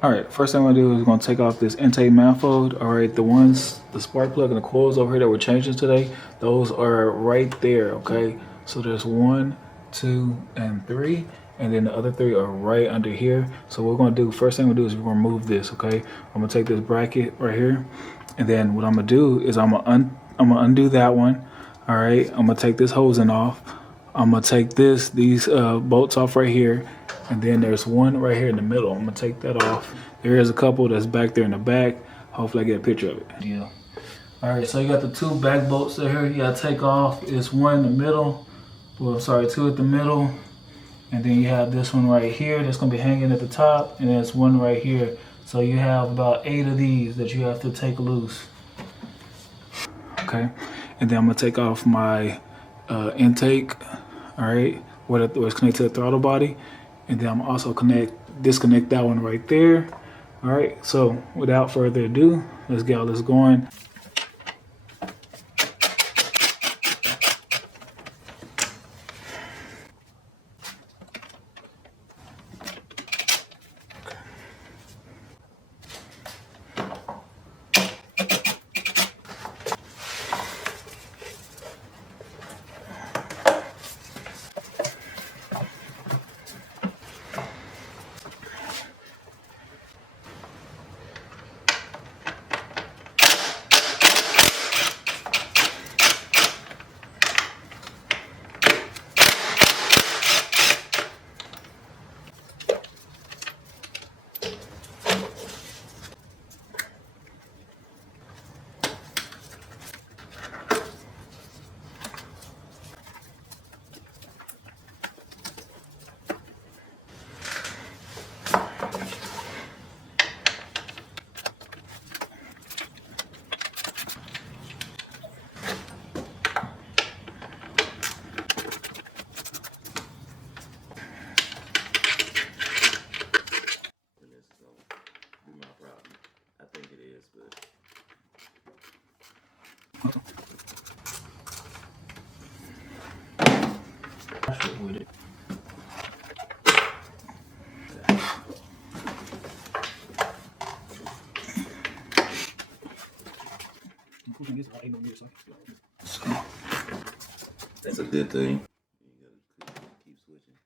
All right, first thing I'm gonna do is gonna take off this intake manifold. All right, the spark plug and the coils over here that we're changing today, those are right there, okay? So there's 1, 2, and 3, and then the other 3 are right under here. So what we're gonna do, first thing we're gonna do is we're gonna remove this, okay? I'm gonna take this bracket right here, and then what I'm gonna do is I'm gonna undo that one. All right, I'm gonna take this hosing off. I'm gonna take these bolts off right here, and then there's one right here in the middle. I'm gonna take that off. There is a couple that's back there in the back. Hopefully I get a picture of it. Yeah. All right, so you got the 2 back bolts there. You gotta take off. It's one in the middle. Well, sorry, 2 at the middle, and then you have this one right here that's gonna be hanging at the top, and there's one right here. So you have about 8 of these that you have to take loose. Okay, and then I'm gonna take off my intake. All right, where it's connected to the throttle body, and then I'm also disconnect that one right there. All right, so without further ado, let's get all this going. With it. That's a good thing. You gotta keep switching.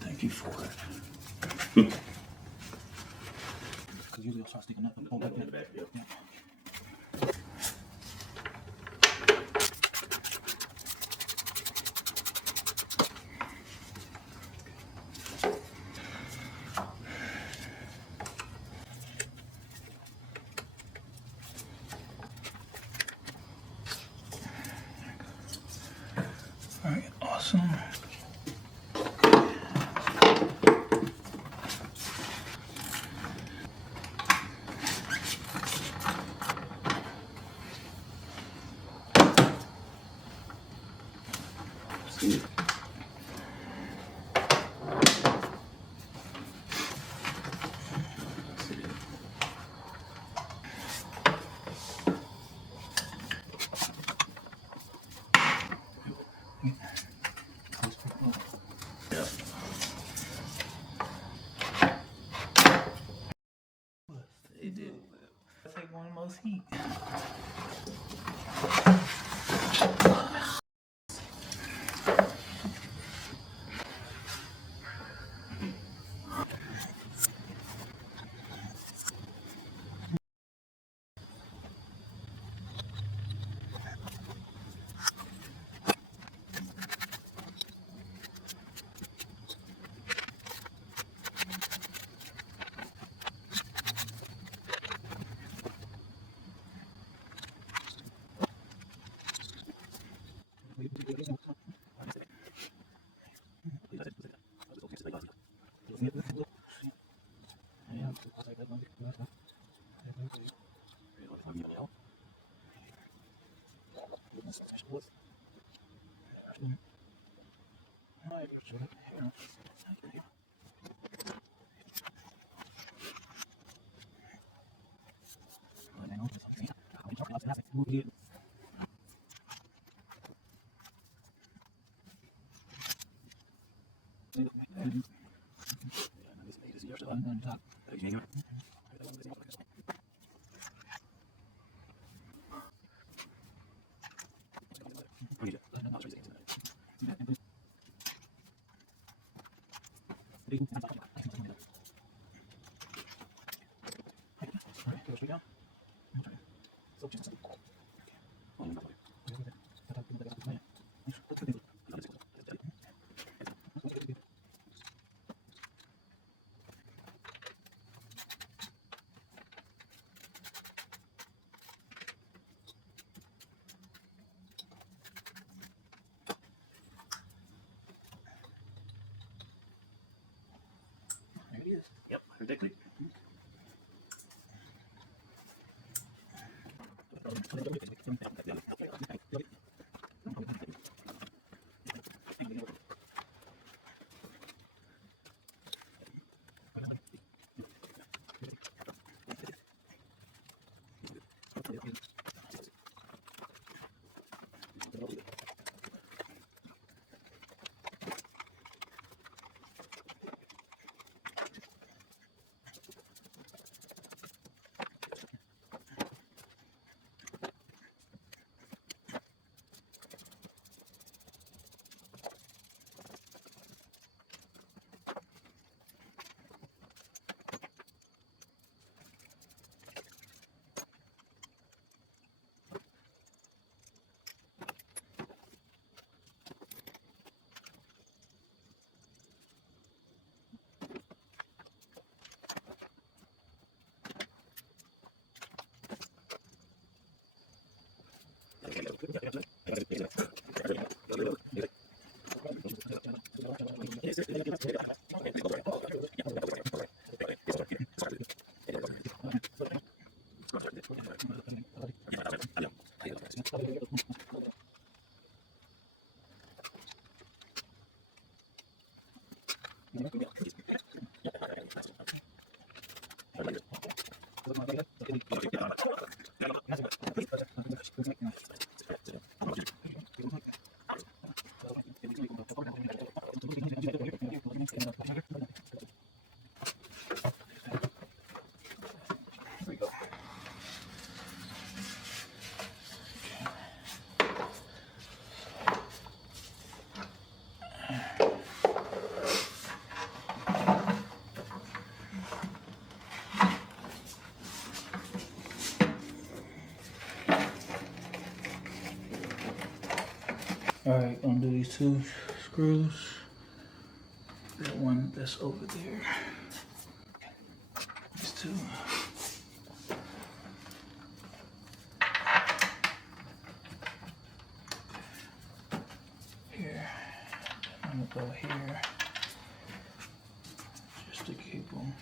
Thank you for it. Because usually I'll start sticking up and pull back in the back. Yeah. All right, awesome. See. Yeah. It did. Let's take one of the most heat. There it is. Yep, heard that click. All right, gonna do these 2 screws. That one that's over there. These 2. Here. I'm gonna go here. Just to keep them.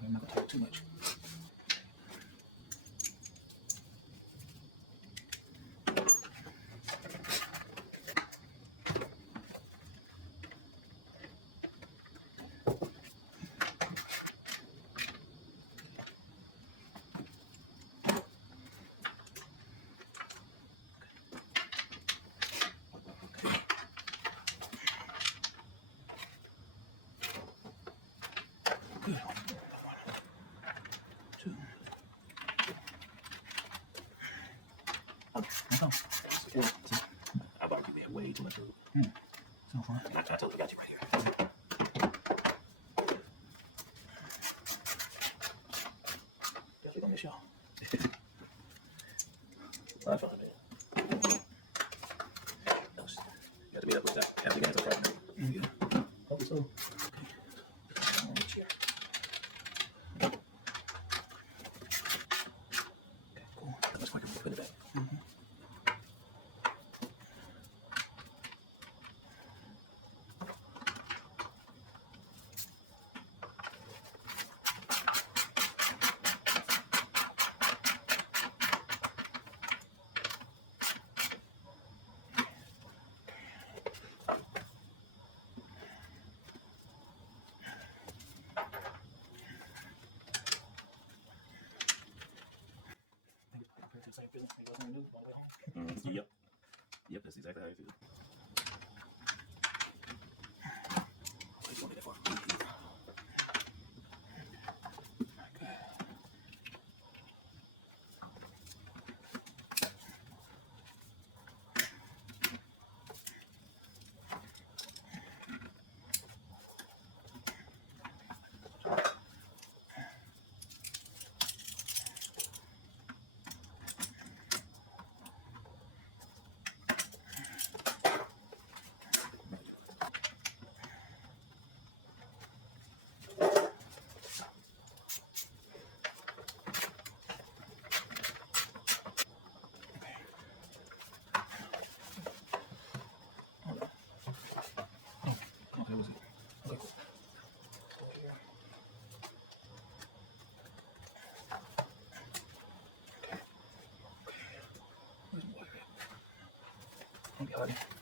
I'm not gonna talk too much. Good. 2. Okay, let's go. I about to give way too much food. So far. I totally got you right here. Definitely gonna miss y'all. That's fine, man. You have to be up with that. Have to get into the front. Yeah. Hope so. That's exactly how you feel. Please don't get that far. Oh, that was it. Okay, cool. Go here. Okay. Where's the water at? Okay, honey.